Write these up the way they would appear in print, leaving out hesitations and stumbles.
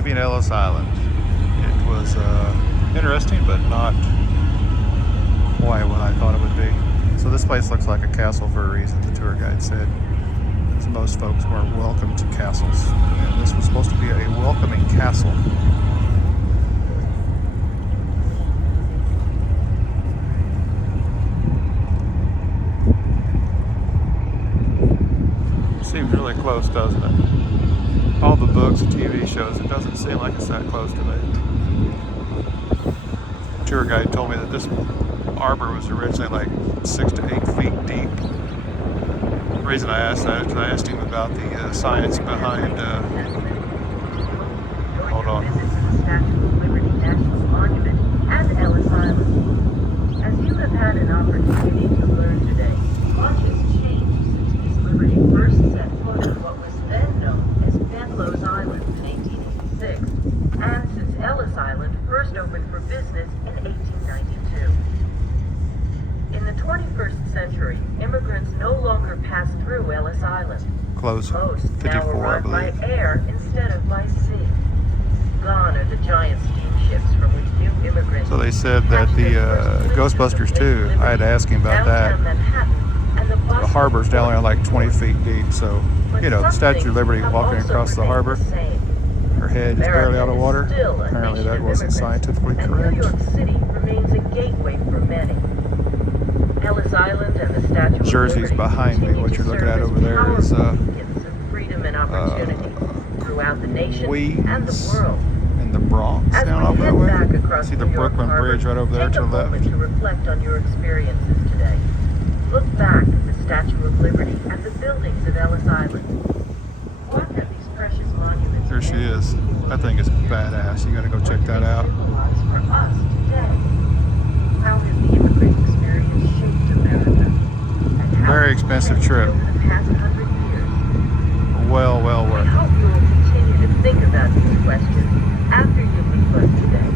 leaving Ellis Island. It was interesting, but not quite what I thought it would be. So this place looks like a castle for a reason, the tour guide said. So most folks weren't welcome to castles, and this was supposed to be a welcoming castle. Seems really close, doesn't it? All the books and TV shows, it doesn't seem like it's that close to me. The tour guide told me that this arbor was originally like 6 to 8 feet deep. The reason I asked that is because I asked him about the science behind, hold on. Statue of Liberty National Monument at Ellis Island. As you have had an opportunity to learn today, much has changed since East Liberty first set foot on what was then known as Bedloe's Island in 1886, and since Ellis Island first opened for business in 1892. In the 21st century, immigrants no longer pass through Ellis Island. Close. Most 54, now arrive by air instead of by sea. Gone are the giant steamships from which new immigrants. So they said that the Ghostbusters 2, I had to ask him about that. The harbor's down there like 20 feet deep, so, you know, the Statue of Liberty walking across the harbor, her head is barely out of water. Apparently that wasn't scientifically correct. New York City remains a gateway for many. Ellis Island and the Statue of Jersey's Liberty behind me. What you're looking at over there is freedom and opportunity throughout the nation Queens and the world. in the Bronx As down we over that head way. back across See the New York Brooklyn Harbor, Bridge right over there take to the a moment left. to reflect on your experiences today. Look back at the Statue of Liberty and the buildings of Ellis Island. What have these precious monuments There she is. That thing is badass. You gotta go check that out. for us today? How has the immigrant experience shaped America? And how Very has it expensive changed trip. over the past 100 years? Well I worth it. hope you will continue to think about these questions after you leave us today.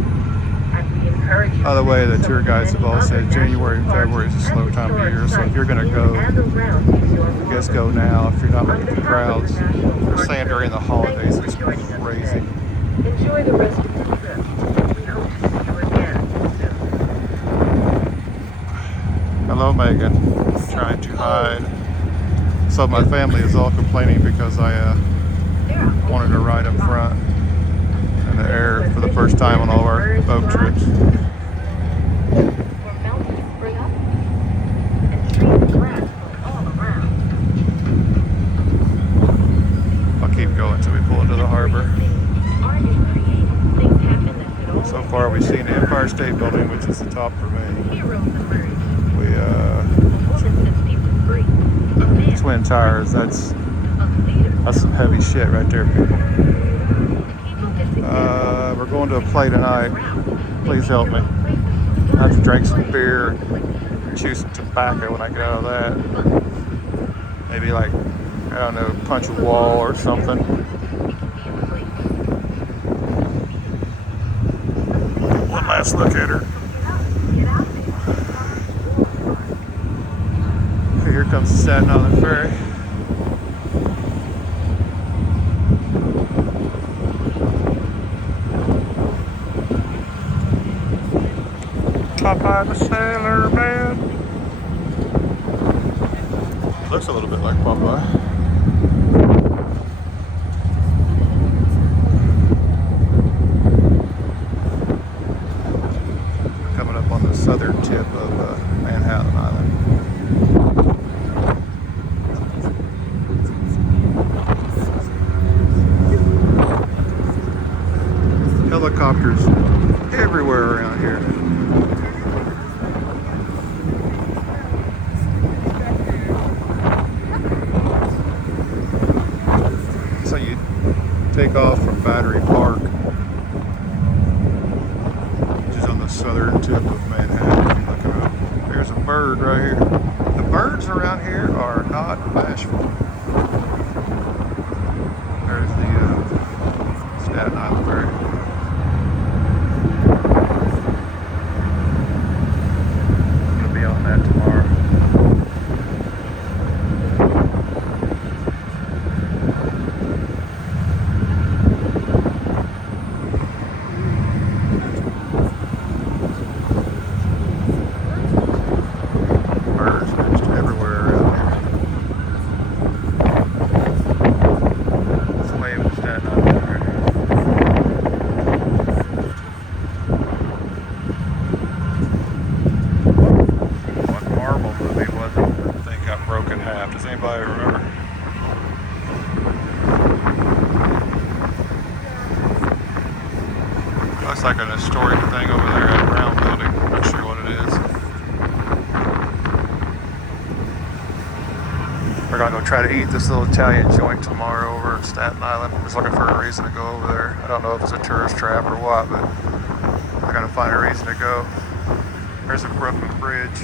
And we encourage you By the to way, the visit tour some of guides the have all many said other January and national February is a parks slow and time of year, so historic if you're gonna sites go, in and around New York I guess Harbor. go now if you're not On looking for behalf of crowds. the National They're Park saying during the Service, holidays thank you it's for joining us crazy. today. Enjoy the rest of your trip. We hope to see you again soon. Hello, Megan. I'm trying to hide. So my family is all complaining because I wanted to ride up front in the air for the first time on all of our boat trips. Where mountains spring up and trees and grass grow all around. I'll keep going until we pull into the harbor. So far we've seen the Empire State Building, which is the top for me. We twin towers, that's some heavy shit right there, people. We're going to a play tonight. Please help me. I have to drink some beer and chew some tobacco when I get out of that. Maybe like, I don't know, punch a wall or something. One last look at her. Here comes the Staten Island Ferry. Popeye the Sailor Man. Looks a little bit like Popeye. Coming up on the southern tip of Manhattan Island. Helicopters everywhere around here. So you take off from Battery Park, which is on the southern tip of Manhattan. Look at that. There's a bird right here. The birds around here are not bashful. There's the Staten Island Ferry. On that tomorrow. like an historic thing over there at Brown Building. I'm not sure what it is. We're gonna go try to eat this little Italian joint tomorrow over in Staten Island. I'm just looking for a reason to go over there. I don't know if it's a tourist trap or what, but I gotta find a reason to go. There's a Brooklyn Bridge.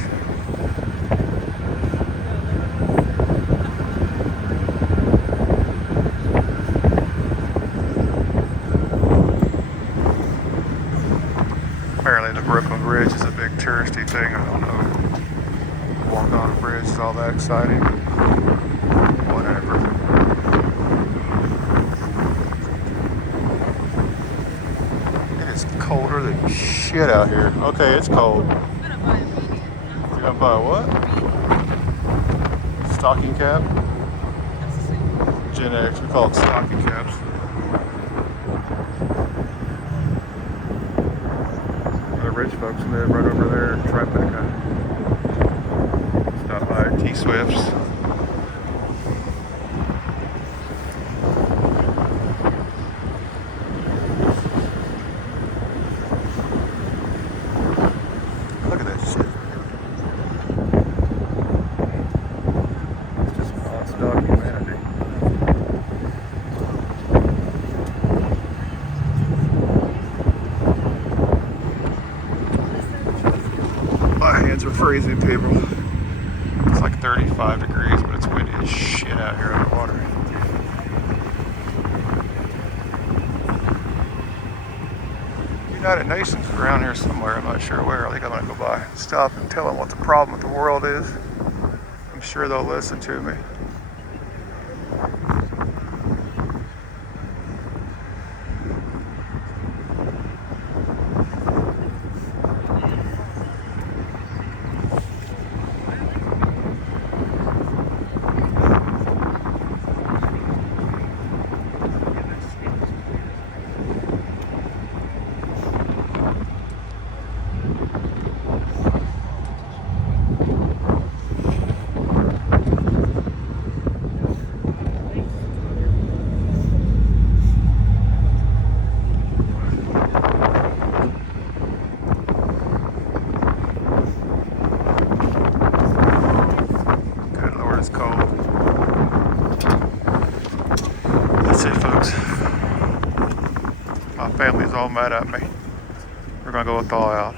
Apparently the Brooklyn Bridge is a big touristy thing. I don't know. Walking on a bridge is all that exciting. Whatever. It is colder than shit out here. Okay, it's cold. You're gonna buy a what? Stocking cap? Gen X. We call it stocking caps. Rich folks live right over there in Tribeca. Stop by T-Swift's. Look at that shit. It's just lost dog humanity. My hands are freezing, people. It's like 35 degrees, but it's windy as shit out here on the water. United Nations is around here somewhere. I'm not sure where. I think I'm gonna go by, stop and tell them what the problem with the world is. I'm sure they'll listen to me. It's cold. That's it, folks. My family's all mad at me. We're gonna go thaw out.